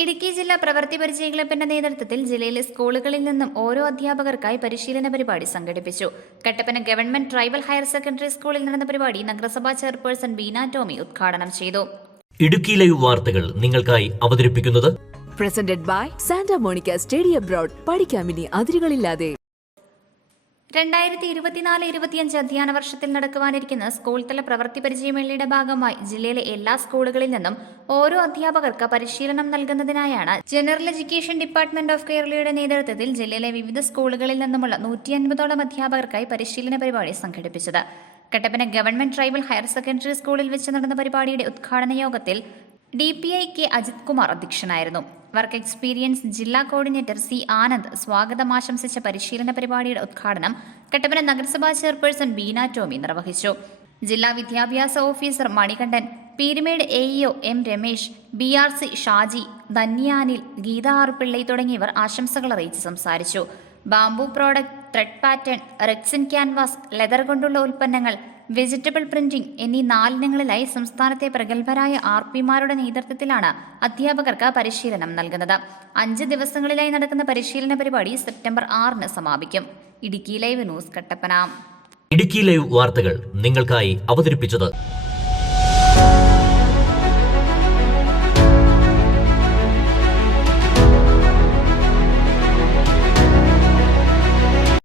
ഇടുക്കി ജില്ലാ പ്രവൃത്തി പരിചയ ക്ലബിന്റെ നേതൃത്വത്തിൽ ജില്ലയിലെ സ്കൂളുകളിൽ നിന്നും ഓരോ അധ്യാപകർക്കായി പരിശീലന പരിപാടി സംഘടിപ്പിച്ചു. Kattappana government tribal higher secondary സ്കൂളിൽ നടന്ന പരിപാടി നഗരസഭാ ചെയർപേഴ്സൺ ബീന ടോമി ഉദ്ഘാടനം ചെയ്തു. ഇടുക്കി ലൈവ് വാർത്തകൾ നിങ്ങൾക്കായി അവതരിപ്പിക്കുന്നത് presented by Santa Monica study abroad. പഠിക്കാമിനി അതിരുകളില്ലാതെ. 2024-25 അധ്യയന വർഷത്തിൽ നടക്കുവാനിരിക്കുന്ന സ്കൂൾ തല പ്രവൃത്തി പരിചയമേളയുടെ ഭാഗമായി ജില്ലയിലെ എല്ലാ സ്കൂളുകളിൽ നിന്നും ഓരോ അധ്യാപകർക്ക് പരിശീലനം നൽകുന്നതിനായാണ് ജനറൽ എഡ്യൂക്കേഷൻ ഡിപ്പാർട്ട്മെന്റ് ഓഫ് കേരളയുടെ നേതൃത്വത്തിൽ ജില്ലയിലെ വിവിധ സ്കൂളുകളിൽ നിന്നുമുള്ള 150ഓളം അധ്യാപകർക്കായി പരിശീലന പരിപാടി സംഘടിപ്പിച്ചത്. Kattappana government tribal higher secondary സ്കൂളിൽ വെച്ച് നടന്ന പരിപാടിയുടെ ഉദ്ഘാടന യോഗത്തിൽ DPI കെ അജിത് കുമാർ അധ്യക്ഷനായിരുന്നു. വർക്ക് എക്സ്പീരിയൻസ് ജില്ലാ കോർഡിനേറ്റർ സി ആനന്ദ് സ്വാഗതം ആശംസിച്ച പരിശീലന പരിപാടിയുടെ ഉദ്ഘാടനം കട്ടപ്പന നഗരസഭാ ചെയർപേഴ്സൺ ബീന ടോമി നിർവഹിച്ചു. ജില്ലാ വിദ്യാഭ്യാസ officer Manikandan, Peerumedu AEO M Ramesh, BRC Shaji, ധന്യാനിൽ, ഗീത ആർ പിള്ളൈ തുടങ്ങിയവർ ആശംസകൾ അറിയിച്ച് സംസാരിച്ചു. Bamboo product, thread pattern, rexine canvas, leather കൊണ്ടുള്ള ഉൽപ്പന്നങ്ങൾ, വെജിറ്റബിൾ പ്രിന്റിംഗ് എന്നീ 4 ഇനങ്ങളിലായി സംസ്ഥാനത്തെ പ്രഗത്ഭരായ RPമാരുടെ നേതൃത്വത്തിലാണ് അധ്യാപകർക്ക് പരിശീലനം നൽകുന്നത്. 5 ദിവസങ്ങളിലായി നടക്കുന്ന പരിശീലന പരിപാടി സെപ്റ്റംബർ 6-ന് സമാപിക്കും. Idukki live news, Kattappana. Idukki live വാർത്തകൾ നിങ്ങൾക്കായി അവതരിപ്പിച്ചത്